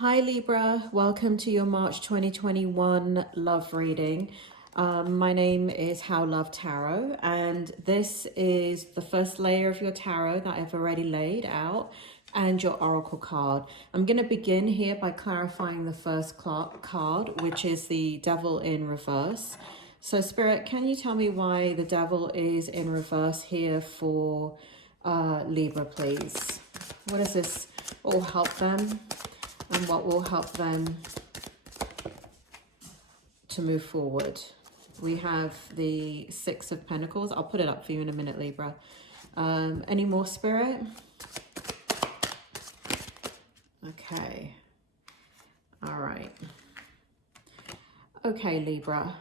Hi Libra, welcome to your March 2021 love reading. My name is How Love Tarot, and this is the first layer of your tarot that I've already laid out and your oracle card. I'm going to begin here by clarifying the first card, which is the Devil in reverse. So Spirit, can you tell me why the Devil is in reverse here for Libra, please? What does this all help them? And what will help them to move forward? We have the Six of Pentacles. I'll put it up for you in a minute, Libra. Any more, Spirit? Okay. All right. Okay, Libra.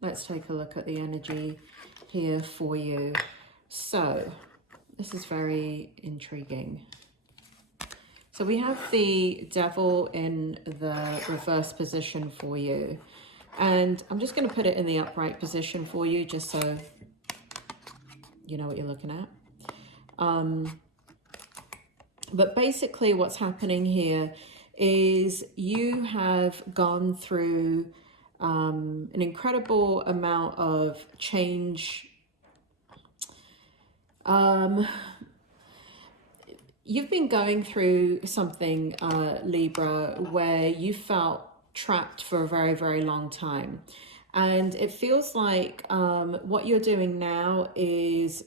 Let's take a look at the energy here for you. So, this is very intriguing. So we have the Devil in the reverse position for you. And I'm just going to put it in the upright position for you, just so you know what you're looking at. But basically what's happening here is you have gone through an incredible amount of change. You've been going through something, Libra, where you felt trapped for a very, very long time. And it feels like what you're doing now is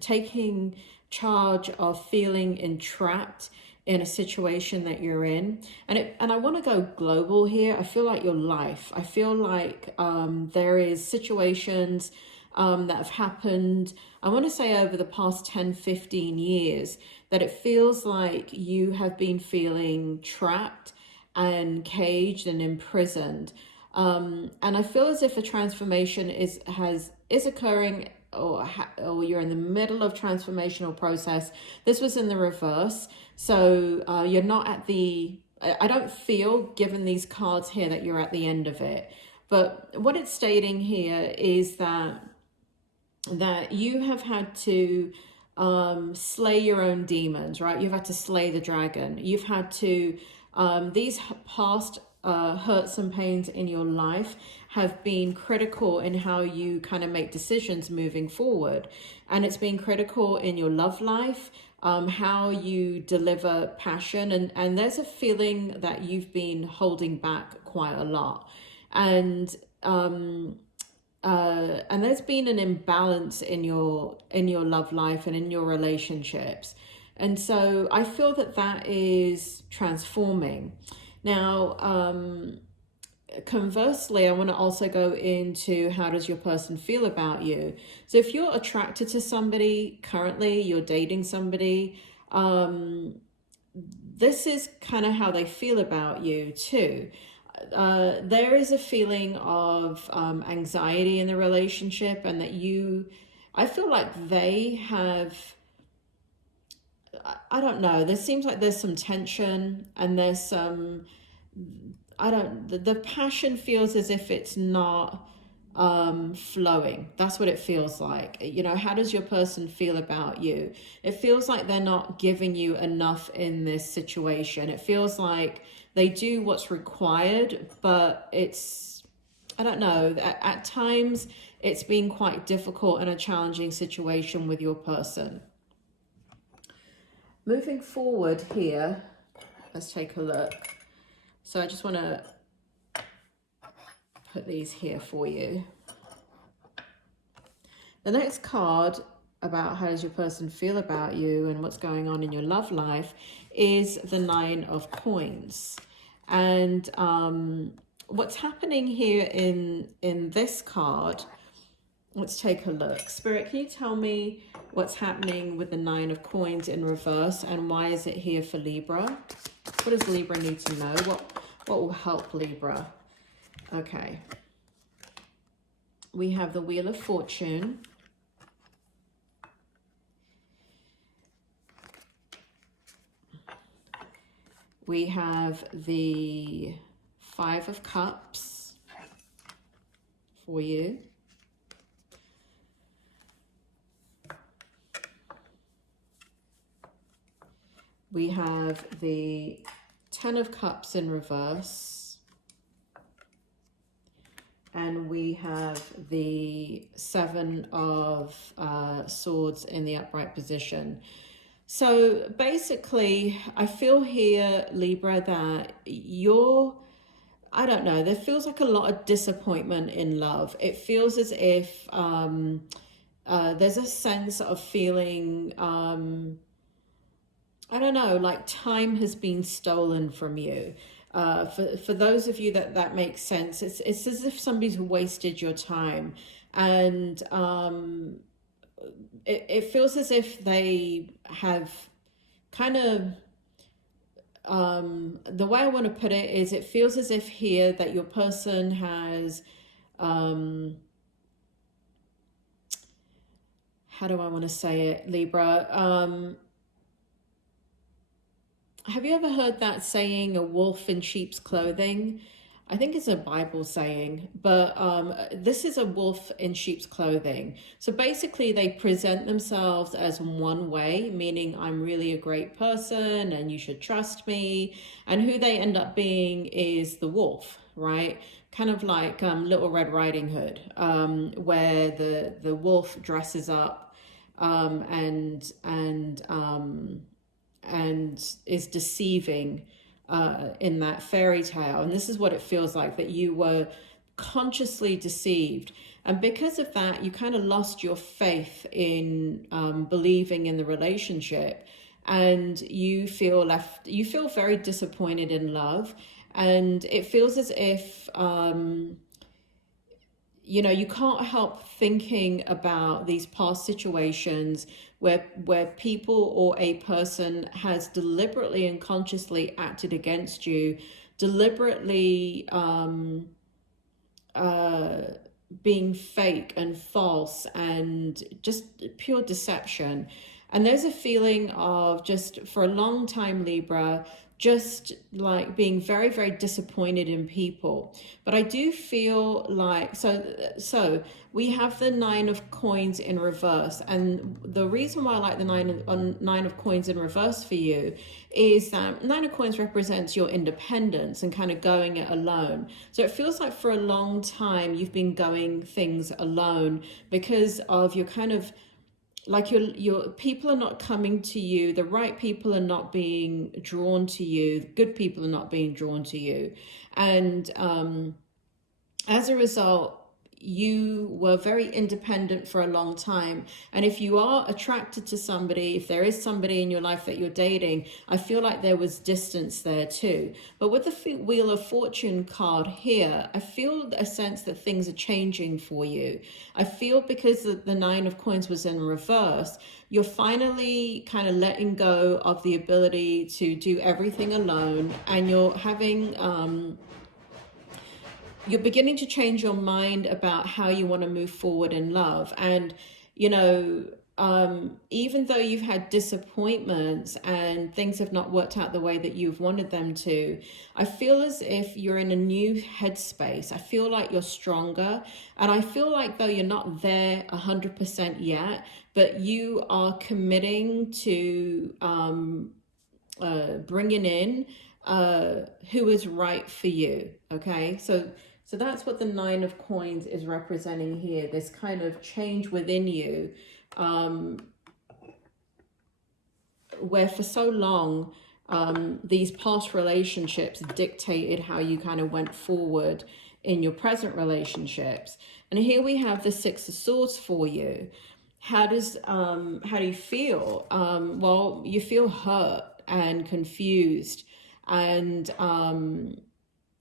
taking charge of feeling entrapped in a situation that you're in. And I want to go global here. I feel like your life. I feel like there is situations that have happened, I want to say over the past 10, 15 years, that it feels like you have been feeling trapped and caged and imprisoned. And I feel as if a transformation is occurring, or you're in the middle of transformational process. This was in the reverse. So you're not at I don't feel, given these cards here, that you're at the end of it. But what it's stating here is that you have had to slay your own demons, right? You've had to slay the dragon. You've had to, these past hurts and pains in your life have been critical in how you kind of make decisions moving forward. And it's been critical in your love life, how you deliver passion. And there's a feeling that you've been holding back quite a lot. And there's been an imbalance in your love life and in your relationships. And so I feel that is transforming. Now, conversely, I want to also go into how does your person feel about you. So if you're attracted to somebody currently, you're dating somebody, this is kind of how they feel about you too. There is a feeling of anxiety in the relationship, and that I feel like they have, I don't know, there seems like there's some tension, and there's some, the passion feels as if it's not flowing. That's what it feels like. You know, how does your person feel about you? It feels like they're not giving you enough in this situation. It feels like they do what's required, but it's, I don't know, at times it's been quite difficult and a challenging situation with your person. Moving forward here, let's take a look. So I just want to put these here for you. The next card about how does your person feel about you and what's going on in your love life is the Nine of Coins. And what's happening here in this card, let's take a look. Spirit, can you tell me what's happening with the Nine of Coins in reverse, and why is it here for Libra? What does Libra need to know? What will help Libra? Okay. We have the Wheel of Fortune. We have the Five of Cups for you. We have the Ten of Cups in reverse. And we have the Seven of Swords in the upright position. So basically, I feel here, Libra, that I don't know, there feels like a lot of disappointment in love. It feels as if there's a sense of feeling, I don't know, like time has been stolen from you. For those of you that makes sense, it's as if somebody's wasted your time. And it feels as if they have kind of, the way I want to put it is, it feels as if here that your person has, how do I want to say it, Libra? Have you ever heard that saying, a wolf in sheep's clothing? I think it's a Bible saying, but this is a wolf in sheep's clothing. So basically they present themselves as one way, meaning I'm really a great person and you should trust me. And who they end up being is the wolf, right? Kind of like Little Red Riding Hood, where the wolf dresses up and is deceiving in that fairy tale. And this is what it feels like, that you were consciously deceived. And because of that, you kind of lost your faith in believing in the relationship. And you feel very disappointed in love. And it feels as if, you know, you can't help thinking about these past situations where people or a person has deliberately and consciously acted against you, deliberately being fake and false and just pure deception. And there's a feeling of, just for a long time, Libra, just like being very, very disappointed in people. But I do feel like, so we have the Nine of Coins in reverse. And the reason why I like the Nine of Coins in reverse for you is that Nine of Coins represents your independence and kind of going it alone. So it feels like for a long time you've been going things alone because of your kind of, like your people are not coming to you, the right people are not being drawn to you, good people are not being drawn to you. And as a result, you were very independent for a long time. And if you are attracted to somebody, if there is somebody in your life that you're dating, I feel like there was distance there too. But with the Wheel of Fortune card here, I feel a sense that things are changing for you. I feel because the Nine of Coins was in reverse, you're finally kind of letting go of the ability to do everything alone, and you're having you're beginning to change your mind about how you want to move forward in love. And, you know, even though you've had disappointments and things have not worked out the way that you've wanted them to, I feel as if you're in a new headspace. I feel like you're stronger. And I feel like, though you're not there 100% yet, but you are committing to bringing in who is right for you. Okay, so that's what the Nine of Coins is representing here, this kind of change within you, where for so long these past relationships dictated how you kind of went forward in your present relationships. And here we have the Six of Swords for you. How do you feel? Well, you feel hurt and confused and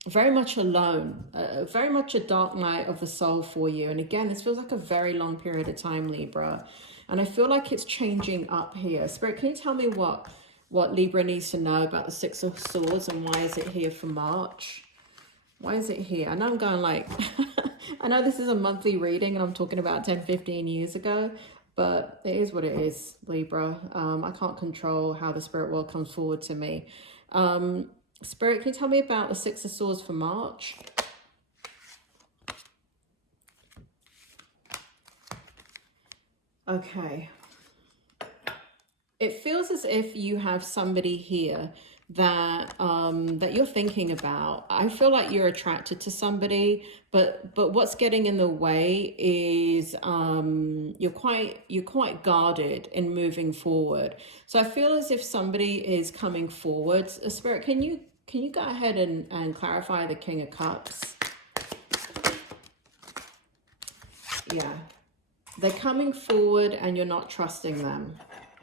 very much alone, very much a dark night of the soul for you. And again, this feels like a very long period of time, Libra. And I feel like it's changing up here. Spirit, can you tell me what Libra needs to know about the Six of Swords, and why is it here for March? Why is it here? I know I'm going like, I know this is a monthly reading and I'm talking about 10, 15 years ago, but it is what it is, Libra. I can't control how the spirit world comes forward to me. Spirit, can you tell me about the Six of Swords for March? Okay. It feels as if you have somebody here that you're thinking about. I feel like you're attracted to somebody, but what's getting in the way is you're quite guarded in moving forward. So I feel as if somebody is coming forward. Spirit, can you go ahead and clarify the King of Cups? Yeah, they're coming forward and you're not trusting them,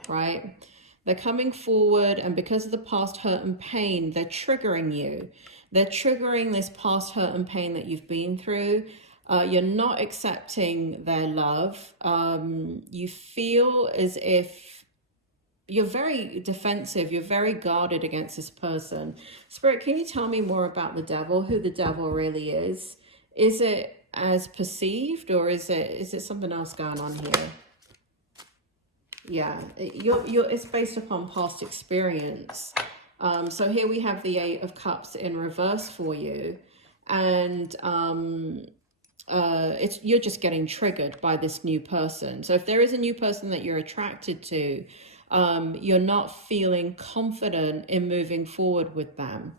right? They're coming forward, and because of the past hurt and pain, they're triggering you. They're triggering this past hurt and pain that you've been through. You're not accepting their love. You feel as if you're very defensive. You're very guarded against this person. Spirit, can you tell me more about the devil, who the devil really is? Is it as perceived, or is it something else going on here? Yeah, it's based upon past experience. So here we have the Eight of Cups in reverse for you, and you're just getting triggered by this new person. So if there is a new person that you're attracted to, you're not feeling confident in moving forward with them.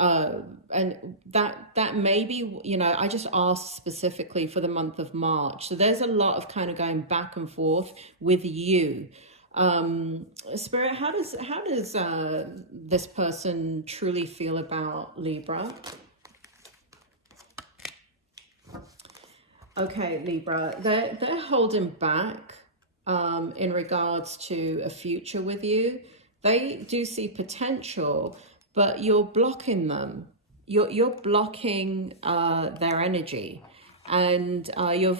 And that may be, you know, I just asked specifically for the month of March. So there's a lot of kind of going back and forth with you. Spirit, how does this person truly feel about Libra? Okay, Libra, they're holding back in regards to a future with you. They do see potential, but you're blocking them. You're blocking their energy, and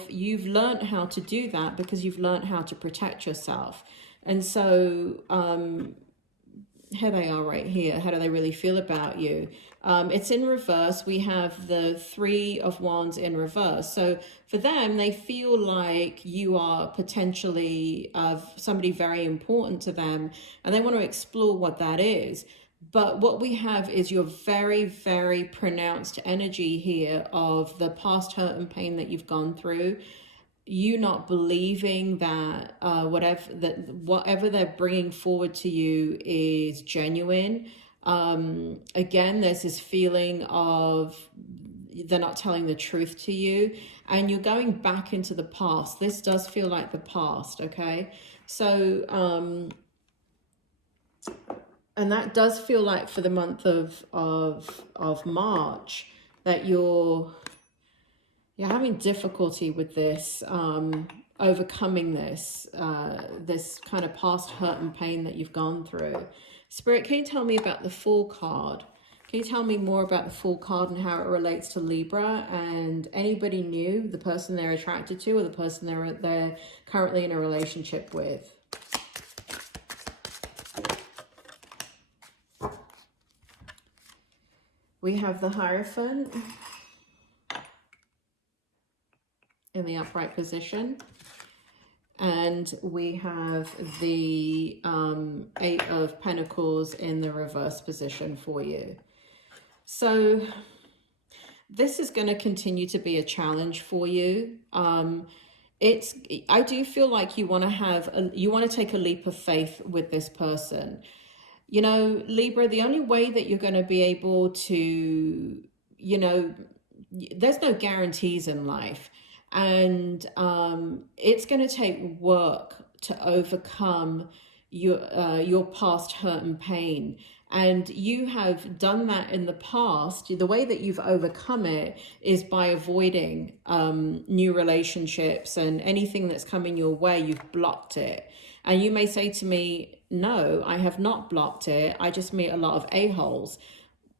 you've learned how to do that because you've learned how to protect yourself. And so here they are right here. How do they really feel about you? It's in reverse. We have the Three of Wands in reverse. So for them, they feel like you are potentially somebody very important to them, and they want to explore what that is. But what we have is your very, very pronounced energy here of the past hurt and pain that you've gone through. You not believing that whatever they're bringing forward to you is genuine. Again, there's this feeling of they're not telling the truth to you, and you're going back into the past. This does feel like the past, okay? So and that does feel like for the month of March that you're having difficulty with this, overcoming this kind of past hurt and pain that you've gone through. Spirit, can you tell me about the Fool card? Can you tell me more about the Fool card and how it relates to Libra and anybody new, the person they're attracted to or the person they're currently in a relationship with? We have the Hierophant in the upright position, and we have the Eight of Pentacles in the reverse position for you. So this is going to continue to be a challenge for you. I do feel like you want to take a leap of faith with this person. You know, Libra, the only way that you're going to be able to, you know, there's no guarantees in life. And it's going to take work to overcome your past hurt and pain. And you have done that in the past. The way that you've overcome it is by avoiding new relationships, and anything that's coming your way, you've blocked it. And you may say to me, no, I have not blocked it. I just meet a lot of a-holes.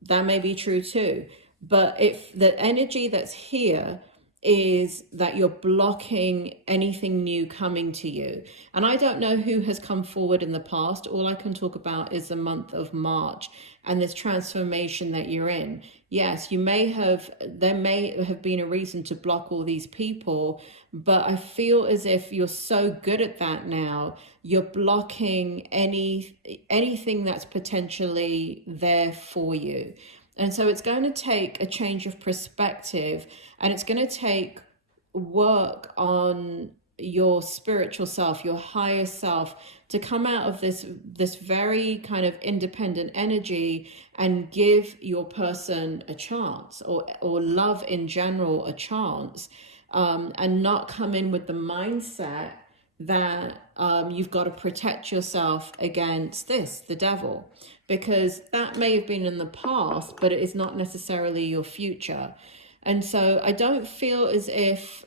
That may be true too. But if the energy that's here is that you're blocking anything new coming to you. And I don't know who has come forward in the past. All I can talk about is the month of March and this transformation that you're in. Yes, there may have been a reason to block all these people, but I feel as if you're so good at that now, you're blocking anything that's potentially there for you. And so it's going to take a change of perspective, and it's going to take work on your spiritual self, your higher self, to come out of this very kind of independent energy and give your person a chance, or love in general a chance, and not come in with the mindset that you've got to protect yourself against the devil, because that may have been in the past, but it is not necessarily your future. And so I don't feel as if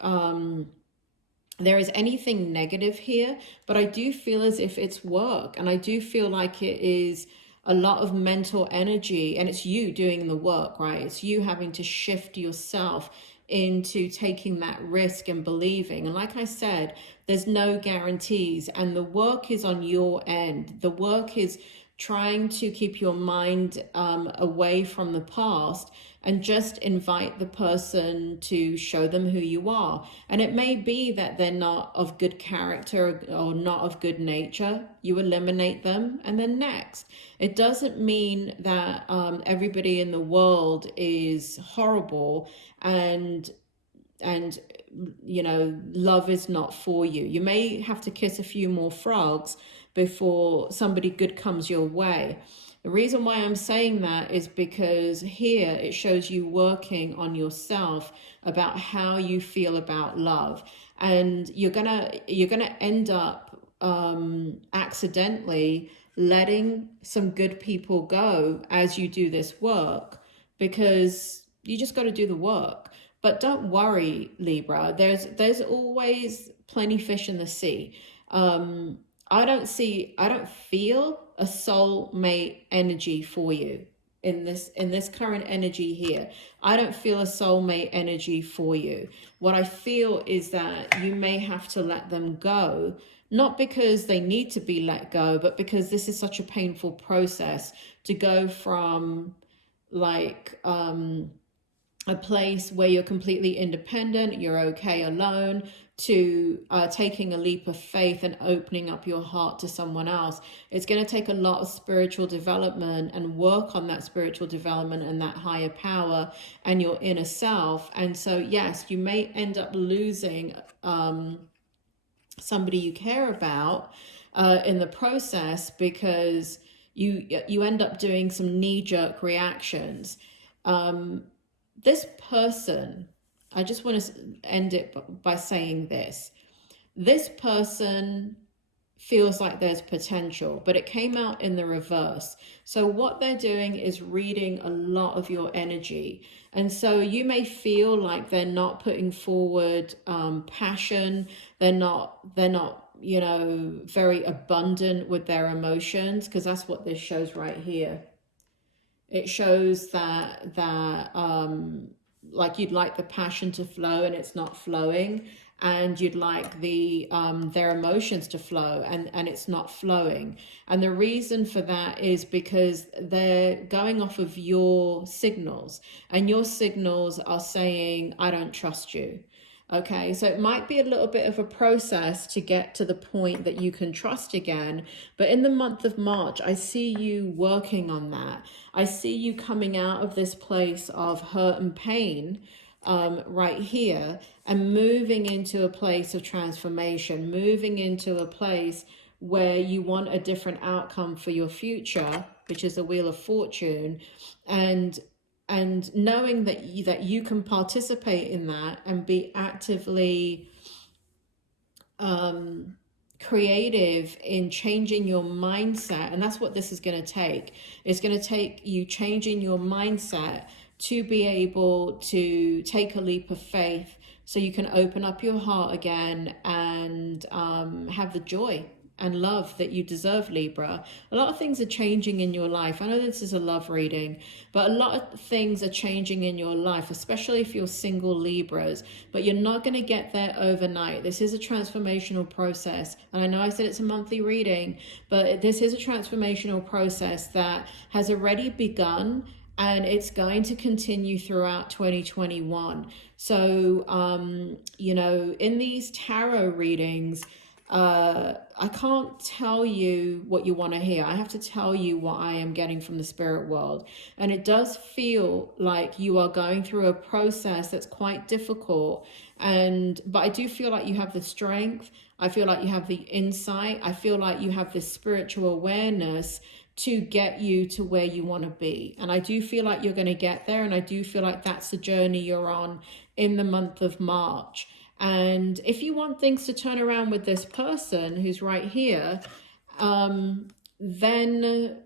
there is anything negative here, but I do feel as if it's work, and I do feel like it is a lot of mental energy, and it's you doing the work, right? It's you having to shift yourself into taking that risk and believing. And like I said, there's no guarantees, and the work is on your end. The work is trying to keep your mind away from the past and just invite the person to show them who you are. And it may be that they're not of good character or not of good nature. You eliminate them, and then next. It doesn't mean that everybody in the world is horrible and you know, love is not for you. You may have to kiss a few more frogs before somebody good comes your way. The reason why I'm saying that is because here it shows you working on yourself about how you feel about love, and you're gonna end up accidentally letting some good people go as you do this work, because you just got to do the work. But don't worry, Libra, there's always plenty fish in the sea. I don't feel a soulmate energy for you in this current energy here. I don't feel a soulmate energy for you. What I feel is that you may have to let them go, not because they need to be let go, but because this is such a painful process to go from like a place where you're completely independent, you're okay alone, to taking a leap of faith and opening up your heart to someone else. It's going to take a lot of spiritual development and work on that spiritual development and that higher power and your inner self. And so, yes, you may end up losing somebody you care about in the process, because you end up doing some knee-jerk reactions. This person, I just want to end it by saying this. This person feels like there's potential, but it came out in the reverse. So what they're doing is reading a lot of your energy. And so you may feel like they're not putting forward passion. They're not, you know, very abundant with their emotions, because that's what this shows right here. It shows that like you'd like the passion to flow and it's not flowing, and you'd like the their emotions to flow and it's not flowing. And the reason for that is because they're going off of your signals, and your signals are saying, I don't trust you. Okay, so it might be a little bit of a process to get to the point that you can trust again. But in the month of March, I see you working on that. I see you coming out of this place of hurt and pain right here, and moving into a place of transformation, moving into a place where you want a different outcome for your future, which is the Wheel of Fortune. And knowing that you can participate in that and be actively creative in changing your mindset. And that's what this is going to take. It's going to take you changing your mindset to be able to take a leap of faith, so you can open up your heart again and have the joy and love that you deserve, Libra. A lot of things are changing in your life. I know this is a love reading, but a lot of things are changing in your life, especially if you're single Libras, but you're not going to get there overnight. This is a transformational process. And I know I said it's a monthly reading, but this is a transformational process that has already begun, and it's going to continue throughout 2021. So, you know, in these tarot readings, I can't tell you what you want to hear. I have to tell you what I am getting from the spirit world. And it does feel like you are going through a process that's quite difficult. But I do feel like you have the strength. I feel like you have the insight. I feel like you have this spiritual awareness to get you to where you want to be. And I do feel like you're going to get there. And I do feel like that's the journey you're on in the month of March. And if you want things to turn around with this person who's right here, then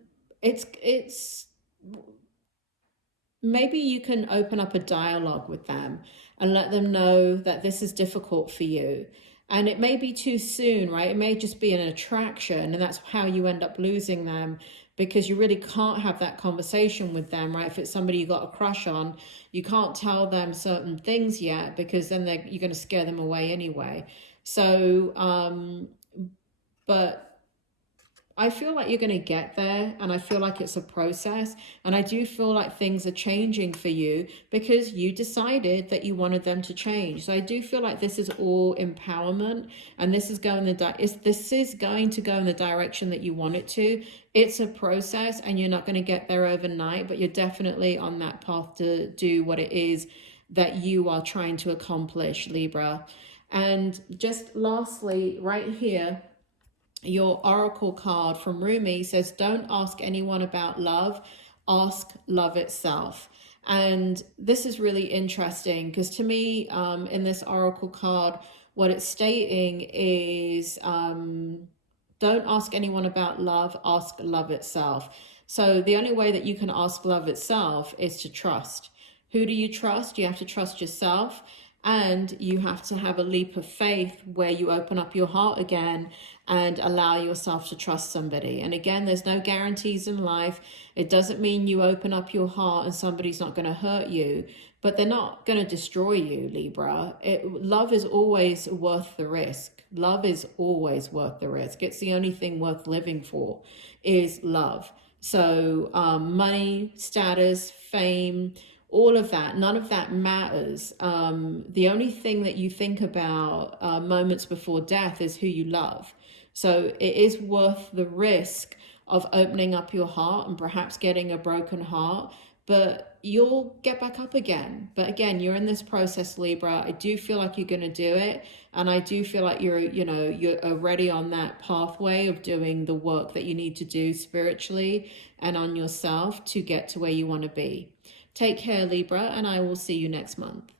it's maybe you can open up a dialogue with them and let them know that this is difficult for you. And it may be too soon, right? It may just be an attraction, and that's how you end up losing them, because you really can't have that conversation with them, right? If it's somebody you got a crush on, you can't tell them certain things yet, because then you're going to scare them away anyway. So, but I feel like you're going to get there, and I feel like it's a process, and I do feel like things are changing for you because you decided that you wanted them to change. So I do feel like this is all empowerment, and this is going to go in the direction that you want it to. It's a process, and you're not going to get there overnight, but you're definitely on that path to do what it is that you are trying to accomplish, Libra. And just lastly, right here, your oracle card from Rumi says, don't ask anyone about love, ask love itself. And this is really interesting because to me, in this oracle card, what it's stating is, don't ask anyone about love, ask love itself. So the only way that you can ask love itself is to trust. Who do you trust? You have to trust yourself. And you have to have a leap of faith where you open up your heart again and allow yourself to trust somebody. And again, there's no guarantees in life. It doesn't mean you open up your heart and somebody's not going to hurt you, but they're not going to destroy you, Libra. Love is always worth the risk. Love is always worth the risk. It's the only thing worth living for is love. So money, status, fame, all of that, none of that matters. The only thing that you think about moments before death is who you love. So it is worth the risk of opening up your heart and perhaps getting a broken heart, but you'll get back up again. But again, you're in this process, Libra. I do feel like you're going to do it. And I do feel like you're already on that pathway of doing the work that you need to do spiritually and on yourself to get to where you want to be. Take care, Libra, and I will see you next month.